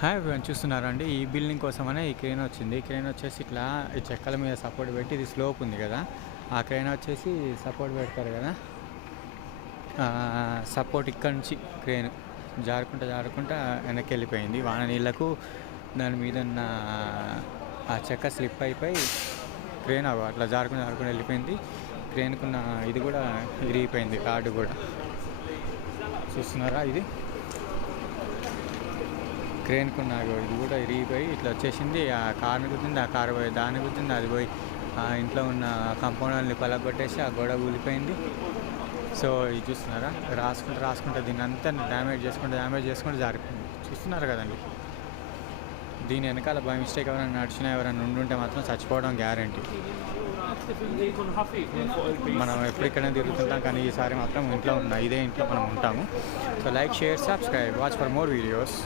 Hi ఎవరైనా చూస్తున్నారండి ఈ బిల్డింగ్ కోసమనే ఈ క్రేన్ వచ్చింది. ఈ క్రేన్ వచ్చేసి ఇట్లా ఈ చెక్కల మీద సపోర్ట్ పెట్టి ఇది స్లోప్ ఉంది కదా, ఆ క్రేన్ వచ్చేసి సపోర్ట్ పెడతారు కదా. సపోర్ట్ ఇక్కడ నుంచి క్రేన్ జారుకుంటా జారుకుంటా వెనక్కి వెళ్ళిపోయింది వాన నీళ్ళకు. దాని మీద ఉన్న ఆ చెక్క స్లిప్ అయిపోయి క్రేన్ అట్లా జారుకుంటూ జారుకుంటూ వెళ్ళిపోయింది. క్రేన్కున్న ఇది కూడా విరిగిపోయింది, కార్డు కూడా. చూస్తున్నారా, ఇది క్రేన్కున్న ఇది కూడా ఇరిగిపోయి ఇట్లా వచ్చేసింది. ఆ కార్ని గుద్దింది, ఆ కారు పోయి దాన్ని గుద్దింది, అది పోయి ఆ ఇంట్లో ఉన్న కంపౌండర్ని పలగొట్టేసి ఆ గోడ కూలిపోయింది. సో ఇది చూస్తున్నారా, రాసుకుంటే దీన్ని అంతా డ్యామేజ్ చేసుకుంటూ జారిపోయింది. చూస్తున్నారు కదండి. దీని వెనకాల బై మిస్టేక్ ఎవరైనా నడిచినా ఎవరైనా ఉండుంటే మాత్రం చచ్చిపోవడం గ్యారంటీ. మనం ఎప్పుడిక్కడైనా తిరుగుతుంటాం, కానీ ఈసారి మాత్రం ఇంట్లో ఇదే ఇంట్లో మనం ఉంటాము. So like, share, subscribe, watch for more videos.